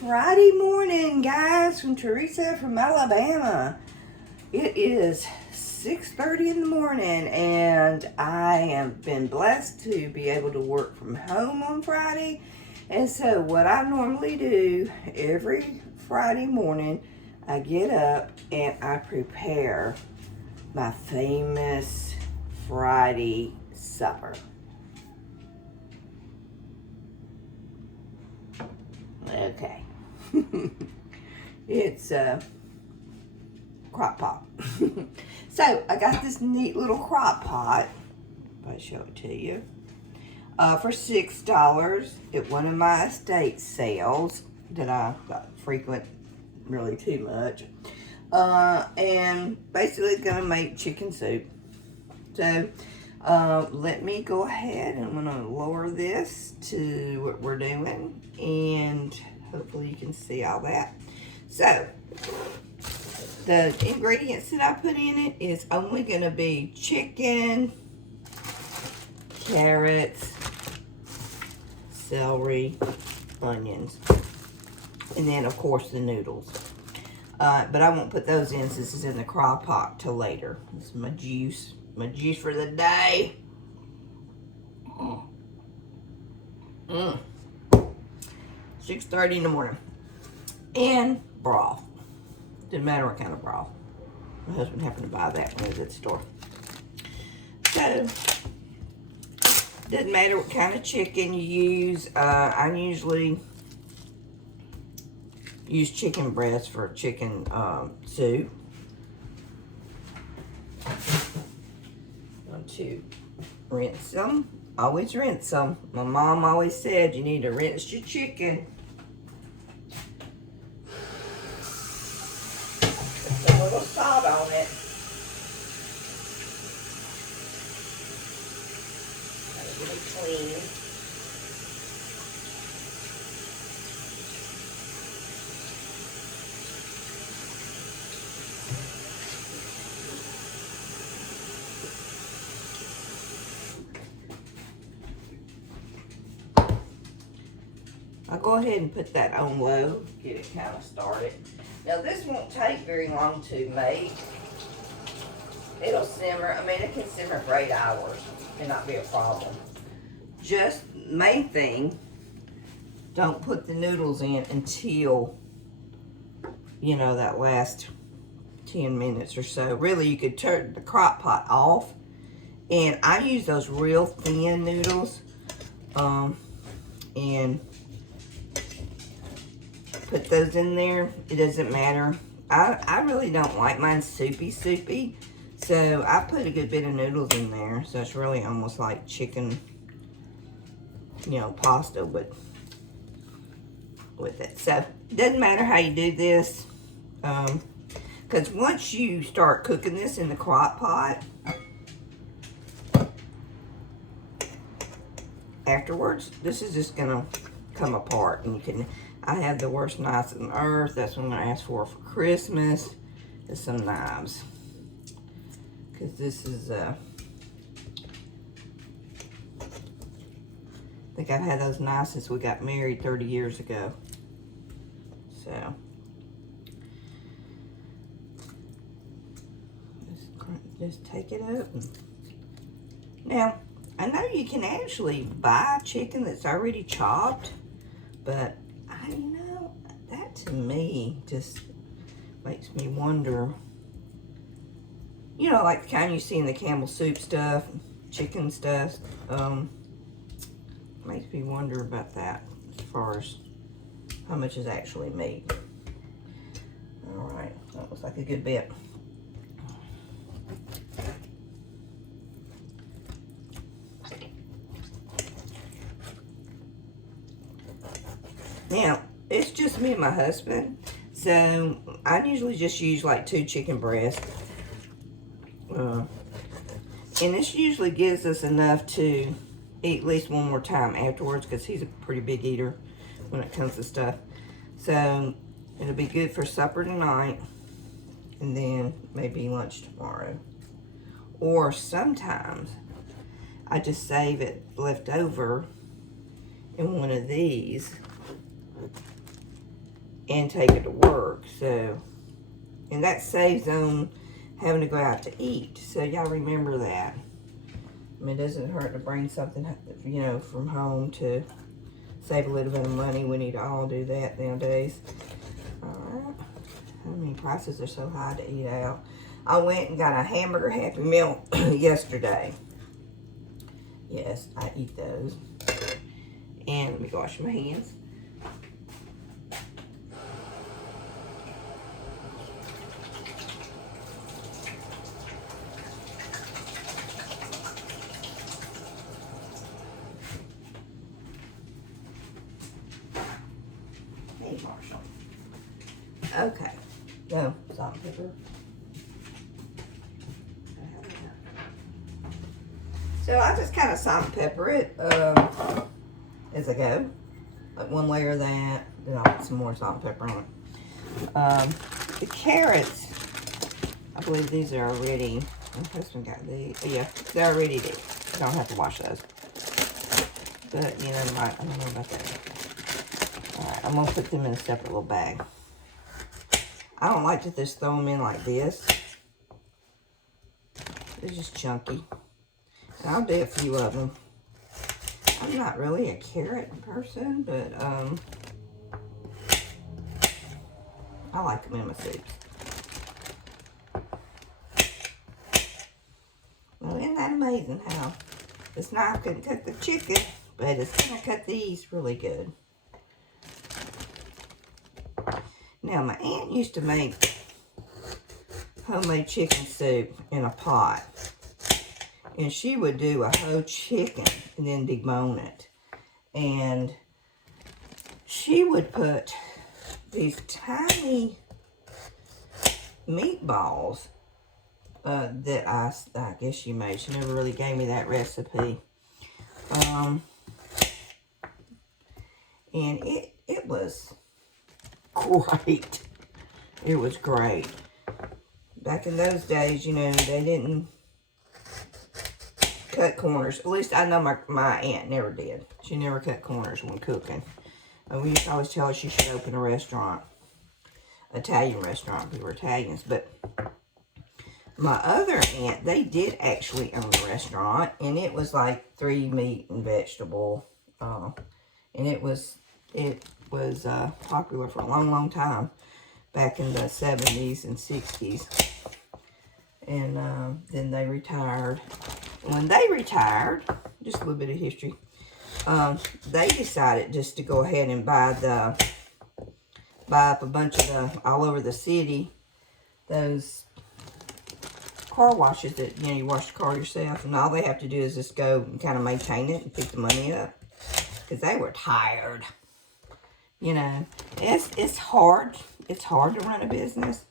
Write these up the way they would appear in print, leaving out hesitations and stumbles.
Friday morning, guys, from Teresa from Alabama. It is 6:30 in the morning, and I have been blessed to be able to work from home on Friday. And so what I normally do every Friday morning, I get up and I prepare my famous Friday supper. Okay. It's a crock pot. So I got this neat little crock pot, if I show it to you, for $6 at one of my estate sales that I frequent really too much. And basically gonna make chicken soup. So let me go ahead and I'm gonna lower this to what we're doing, and hopefully you can see all that. So the ingredients that I put in it is only gonna be chicken, carrots, celery, onions, and then of course the noodles. But I won't put those in since it's in the crock pot till later. This is my juice for the day. 6:30 in the morning. And broth. Didn't matter what kind of broth. My husband happened to buy that when he was at the store. So, doesn't matter what kind of chicken you use. I usually use chicken breast for chicken soup. Want to rinse them. Always rinse them. My mom always said you need to rinse your chicken. Put a little salt on it. Really clean. I'll go ahead and put that on low, get it kind of started. Now this won't take very long to make. It'll simmer, I mean it can simmer for 8 hours and not be a problem. Just main thing, don't put the noodles in until, you know, that last 10 minutes or so. Really you could turn the crock pot off, and I use those real thin noodles, and put those in there. It doesn't matter. I really don't like mine soupy, so I put a good bit of noodles in there, so it's really almost like chicken, you know, pasta with it. So it doesn't matter how you do this, because once you start cooking this in the crock pot, afterwards this is just gonna come apart, and you can. I have the worst knives on earth. That's what I'm gonna ask for Christmas, is some knives, because this is I think I've had those knives since we got married 30 years ago. So just take it up. Now I know you can actually buy chicken that's already chopped, but you know, that to me just makes me wonder, you know, like the kind you see in the Campbell soup stuff, chicken stuff, makes me wonder about that as far as how much is actually meat. All right, that looks like a good bit. Now, it's just me and my husband, so I usually just use like 2 chicken breasts. And this usually gives us enough to eat at least one more time afterwards, because he's a pretty big eater when it comes to stuff. So it'll be good for supper tonight, and then maybe lunch tomorrow. Or sometimes I just save it left over in one of these and take it to work. So, and that saves on having to go out to eat. So y'all remember that. I mean, it doesn't hurt to bring something, you know, from home to save a little bit of money. We need to all do that nowadays. Alright. I mean, prices are so high to eat out. I went and got a hamburger Happy Meal yesterday. Yes, I eat those. And let me wash my hands. Hey, Marshall. Okay. No, salt and pepper. So I just kind of salt and pepper it as I go. Like one layer of that, then I'll put some more salt and pepper on it. The carrots, I believe these are already, my husband got these. Yeah, they're already there. I don't have to wash those. But, you know, I don't know about that. Alright, I'm going to put them in a separate little bag. I don't like to just throw them in like this. They're just chunky. And I'll do a few of them. I'm not really a carrot person, but I like them in my soups. Well, isn't that amazing how this knife can cut the chicken, but it's going to cut these really good. Now, my aunt used to make homemade chicken soup in a pot. And she would do a whole chicken and then debone it. And she would put these tiny meatballs that I guess she made. She never really gave me that recipe. And it was great. It was great. Back in those days, you know, they didn't cut corners. At least I know my aunt never did. She never cut corners when cooking. And we used to always tell her she should open a restaurant. Italian restaurant. We were Italians. But my other aunt, they did actually own a restaurant. And it was like 3 meat and vegetable. And it was popular for a long, long time. Back in the 70s and 60s. And then they retired. When they retired, just a little bit of history, they decided just to go ahead and buy up a bunch of all over the city, those car washes that, you know, you wash the car yourself, and all they have to do is just go and kind of maintain it and pick the money up, because they were tired. You know, it's hard. It's hard to run a business,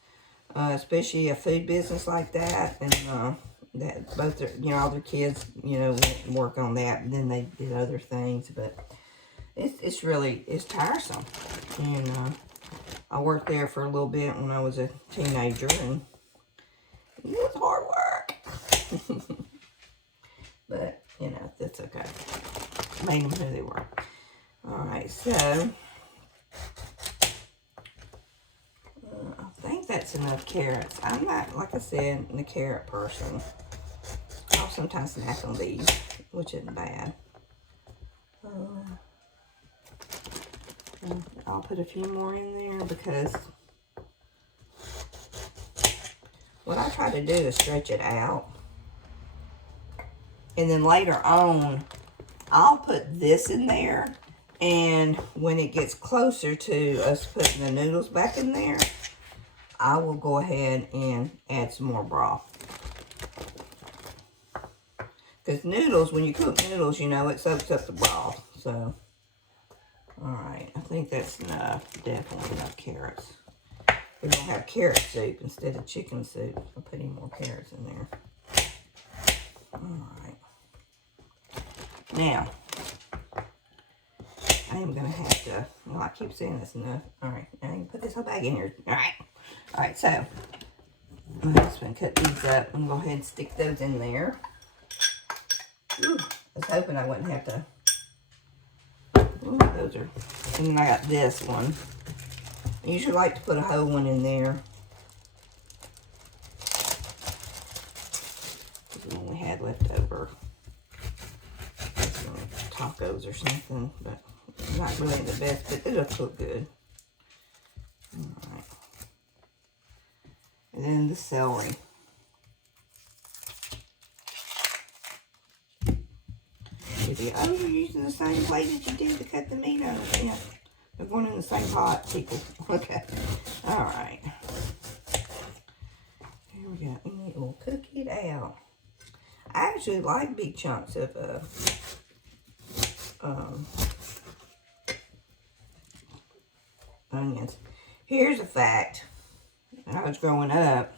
especially a food business like that, and that both their, you know, all their kids, you know, went and work on that, and then they did other things, but it's really tiresome. And I worked there for a little bit when I was a teenager, and it was hard work. But, you know, that's okay. Made them who they were. Alright, so I think that's enough carrots. I'm not, like I said, a carrot person. I'll sometimes snack on these, which isn't bad. I'll put a few more in there because what I try to do is stretch it out. And then later on, I'll put this in there. And when it gets closer to us putting the noodles back in there, I will go ahead and add some more broth. Because noodles, when you cook noodles, you know, it soaks up the broth. So, alright, I think that's enough. Definitely enough carrots. We're going to have carrot soup instead of chicken soup. I'll put any more carrots in there. Alright. Now, I am going to have to, well, I keep saying that's enough. Alright, now I can put this whole bag in here. Alright. Alright, so, my husband cut these up. I'm going to go ahead and stick those in there. Ooh, I was hoping I wouldn't have to. Ooh, those are, and then I got this one. I usually like to put a whole one in there. This is one we had left over. Some tacos or something, but not really the best, but it'll cook good. Alright. And then the celery. Oh, you're using the same plate that you did to cut the meat out of. Yeah. They're going in the same pot, people. Okay. Alright. Here we go. And we'll cook it out. I actually like big chunks of onions. Here's a fact. When I was growing up,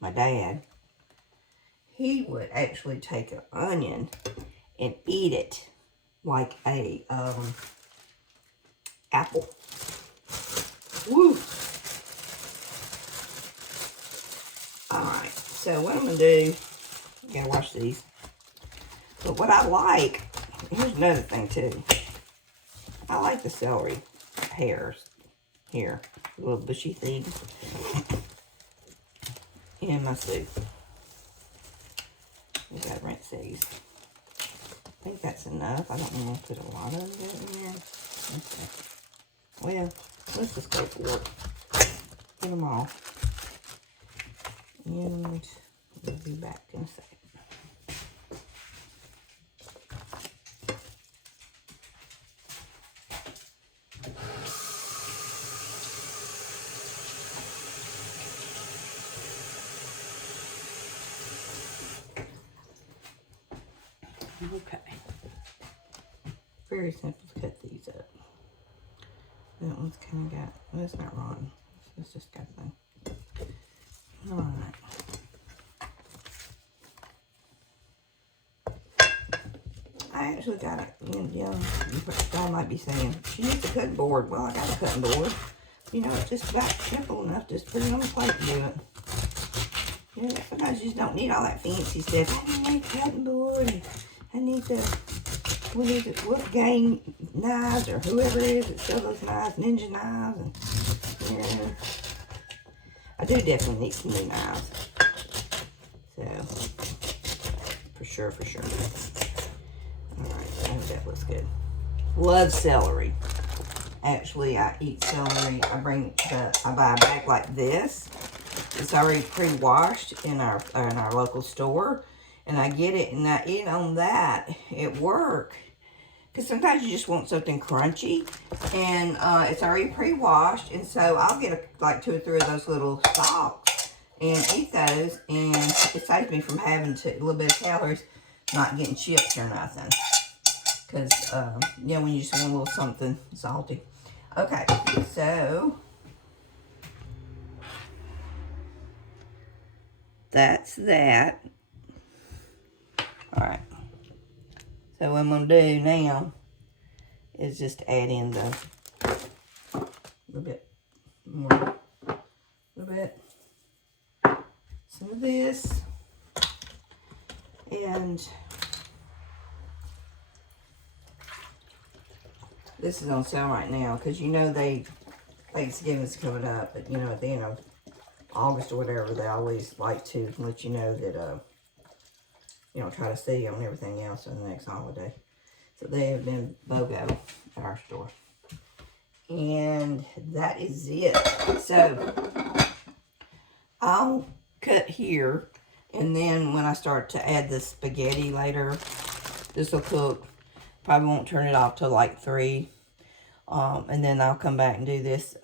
my dad, he would actually take an onion and eat it like a apple. Woo! Alright, so what I'm going to do, I gotta wash these. But what I like, here's another thing too. I like the celery hairs here, little bushy things in my soup. We gotta rinse these. I think that's enough. I don't want to put a lot of it in there. Okay. Well, let's just go for it. Get them all. And we'll be back in a second. Okay. Very simple to cut these up. That one's kind of got, well, it's not rotten. It's just got a thing. Alright. I actually got it. Yeah, y'all might be saying, she needs a cutting board. Well, I got a cutting board. You know, it's just about simple enough. Just put it on the plate and do it. You know, sometimes you just don't need all that fancy stuff. I need a cutting board. I need the, we need the Wolfgang knives or whoever it is that sells those knives, ninja knives. And, yeah. I do definitely need some new knives. So, for sure, for sure. Alright, I hope that looks good. Love celery. Actually, I eat celery. I buy a bag like this. It's already pre-washed in our local store. And I get it and I eat on that at work. Because sometimes you just want something crunchy. And it's already pre-washed. And so I'll get like 2 or 3 of those little stalks and eat those. And it saves me from having a little bit of calories, not getting chips or nothing. Because, you know, when you just want a little something salty. Okay, so that's that. Alright. So what I'm going to do now is just add in a little bit more, some of this, and this is on sale right now because you know Thanksgiving's coming up, but you know at the end of August or whatever, they always like to let you know that you know, try to see on everything else in the next holiday. So they have been BOGO at our store. And that is it. So I'll cut here, and then when I start to add the spaghetti later, this will cook. Probably won't turn it off till like 3. And then I'll come back and do this